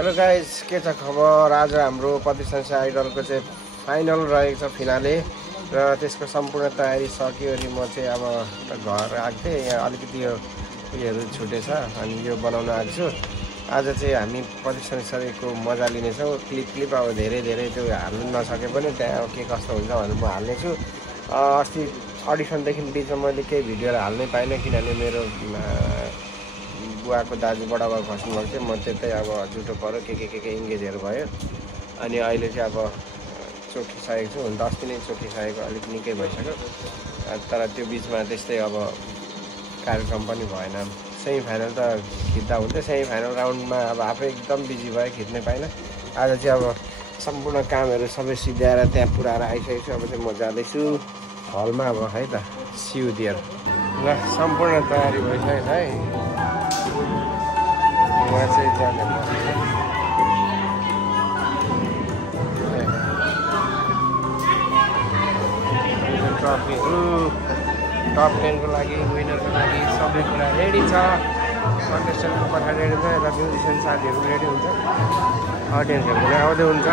Hello guys, के छ खबर? आज हाम्रो प्रतिशंसा आइडलको चाहिँ फाइनल रहेको छ फिनाले र त्यसको सम्पूर्ण तयारी सक्यो अनि म चाहिँ अब घर आएको थिएँ। यहाँ अलिकति यो उयोहरू छुटेछ अनि यो बनाउन आएको छु। आज चाहिँ हामी प्रतिशंसाको मजा लिनेछौँ। क्लिप अब धेरै त्यो हाल्नु नसके पनि त्यहाँ के कस्तो हुन्छ भनेर म हाल्नेछु। अस्ति अडिसनदेखि बिचमा मैले केही भिडियोहरू हाल्नै पाइनँ किनभने मेरो बुवाको दाजु बडाबाबु खस्नुभएको थियो। म त्यतै अब जुटो पऱ्यो के इङ्गेजहरू भयो अनि अहिले चाहिँ अब चोखिसकेको छु। हुन त अस्ति नै चोखिसकेको अलिक निकै भइसक्यो, तर त्यो बिचमा त्यस्तै अब कार्यक्रम पनि भएन। सेमी फाइनल त खिच्दा हुन्थ्यो, सेमी फाइनल राउन्डमा अब आफै एकदम बिजी भयो, खिच्नै पाइनँ। आज चाहिँ अब सम्पूर्ण कामहरू सबै सिद्ध्याएर त्यहाँ पुऱ्याएर आइसकेको छु। अब चाहिँ म जाँदैछु हलमा अब है त, सिउ दिएर। ल सम्पूर्ण तयारी भइसकेको छ है। उहाँ चाहिँ जाने ट्रफीहरू टप 10 को लागि, विनरको लागि सबै कुरा रेडी छ। कन्टेस्टेन्टको कथा रेडी हुन्छ, यता म्युजिसियन साथीहरू रेडी हुन्छ, अडियन्सहरू पनि आउँदै हुन्छ।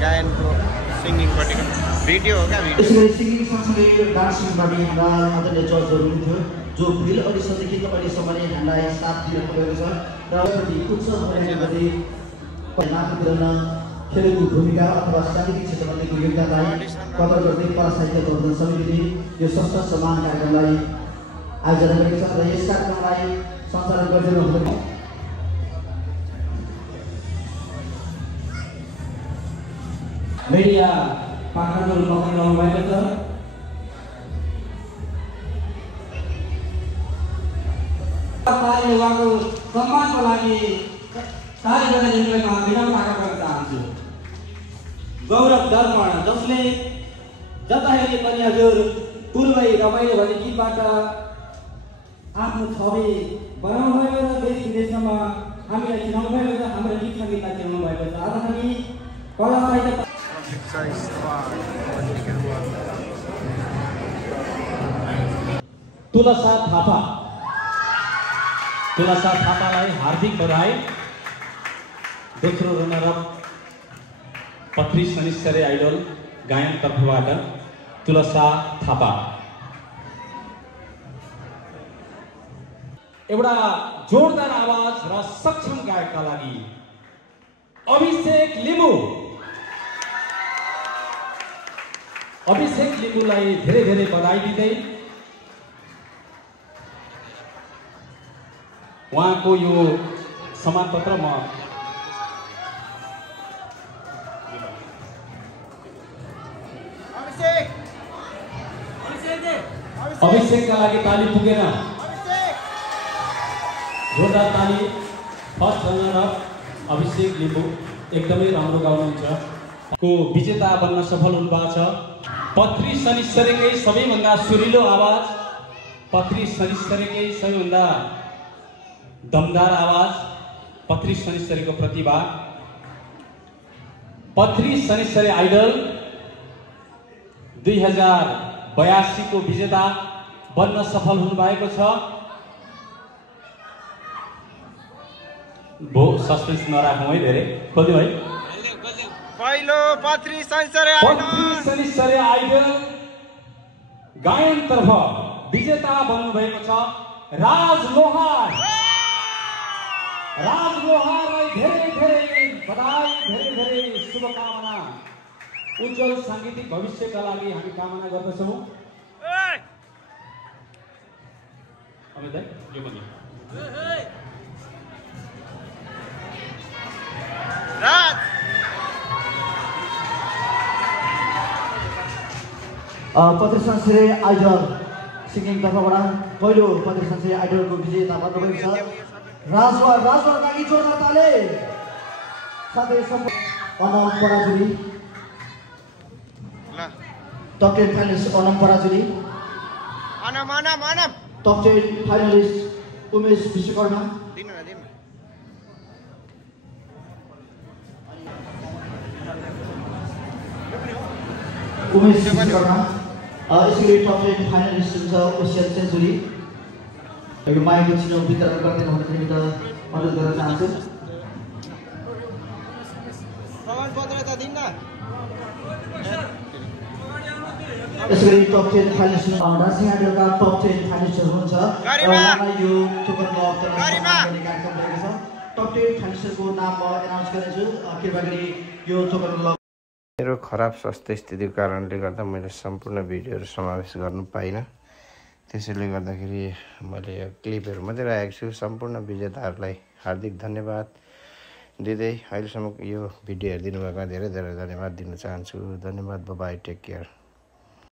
गायनको सिङ्गिङपट्टिको भिडियो हो क्या? सिङ्गिङ सँगसँगै डान्सिङबाट हाम्रा आदरणीय जजहरू हुनुहुन्थ्यो जो फिल अडिसनदेखि अहिलेसम्म नै हामीलाई साथ दिइरहनु भएको छ र उच्च प्रति माथि पुर्याउन खेलेको भूमिका अथवा साङ्गीतिक क्षेत्रमा दिएको योगदानलाई कदर गर्दै परासाहित्य प्रबन्धन समितिले यो संस्था सम्मान कार्यक्रमलाई आयोजना गरेको छ र यस कार्यक्रमलाई सञ्चालन गरिदिनु मिडिया पाखरको रूपमा पनि रहनु भएको छ। उहाँको सम्मानको लागि कार्यजना जिम्मेवारीमा विनम्र आग्रह गर्न चाहन्छु। गौरव दर्पण जसले जताहेरी पनि हजुर पूर्वै रमाइलो भन्ने गीतबाट आफ्नो छवि बनाउनु भएको र देश विदेशमा हामीलाई चिनाउनु भएको छ, हाम्रो गीत सङ्गीतलाई चिनाउनु भएको छ। आज हामी कला साहित्य तुलसा थापालाई हार्दिक बधाई। दोस्रो रनरअप पत्री शनिश्चरी आइडल गायन तर्फबाट तुलसा थापा। एउटा जोरदार आवाज र सक्षम गायकका लागि अभिषेक लिम्बूलाई धेरै बधाई दिँदै उहाँको यो सम्मान पत्र म अभिषेकका लागि ताली पुगेन। जोरदार ताली। फर्स्ट रनर अप अभिषेक लिम्बू एकदमै राम्रो गाउनुहुन्छ को विजेता बन्न सफल हुनुभएको छ। पत्री शनिश्चरीकै सबैभन्दा सुरिलो आवाज, पत्री शनिश्चरीकै सबैभन्दा दमदार आवाज, पत्री शनिश्चरीको प्रतिभा, पत्री शनिश्चरी आइडल 2082 को विजेता बन्न सफल हुनुभएको छ। भो सस्पेन्स नराखौँ है, धेरै खोल्यौँ है। पहिलो पत्री शनिश्चरी आइडल गायनतर्फ विजेता बन्नुभएको छ राज लोहार। राज लोहारलाई धेरै धेरै बधाई, धेरै धेरै शुभकामना। उज्जवल साङ्गीतिक भविष्यका लागि हामी कामना गर्दछौँ। अमित दाइ, यो पनि पत्री शनिश्चरी आइडल सिक्किम तर्फबाट पहिलो पत्री शनिश्चरी आइडलको विजेता बन्नुभएको छ राजवर। राजवर लागि जोरदार ताली। साथै Anam Parajuli top 10 finalist Anam Parajuli, top 10 finalist Umesh Vishwakarma, Umesh Vishwakarma. यसरी टप 10 फाइनलिस्ट हुन्छ ओसियन सेन्चुरी। यो माइकको चिनो वितरण गर्दै भन्ने निमित्त अनुरोध गर्न चाहन्छु। यसरी टप 10 फाइनलिस्ट राजसिंह आइडलका टप 10 फाइनलिस्टहरू हुन्छ। उहाँलाई यो टोकनको कार्यक्रम रहेको छ। टप 10 फाइनलिस्टको नाम म एनाउन्स गर्नेछु। कृपया गरी यो टोकनको मेरो खराब स्वास्थ्य स्थितिको कारणले गर्दा मैले सम्पूर्ण भिडियोहरू समावेश गर्नु पाइनँ। त्यसैले गर्दाखेरि मैले यो क्लिपहरू मात्रै राखेको छु। सम्पूर्ण विजेताहरूलाई हार्दिक धन्यवाद दिँदै अहिलेसम्म यो भिडियो हेरिदिनु भएकोमा धेरै धेरै धन्यवाद दिन चाहन्छु। धन्यवाद। Bye, take care.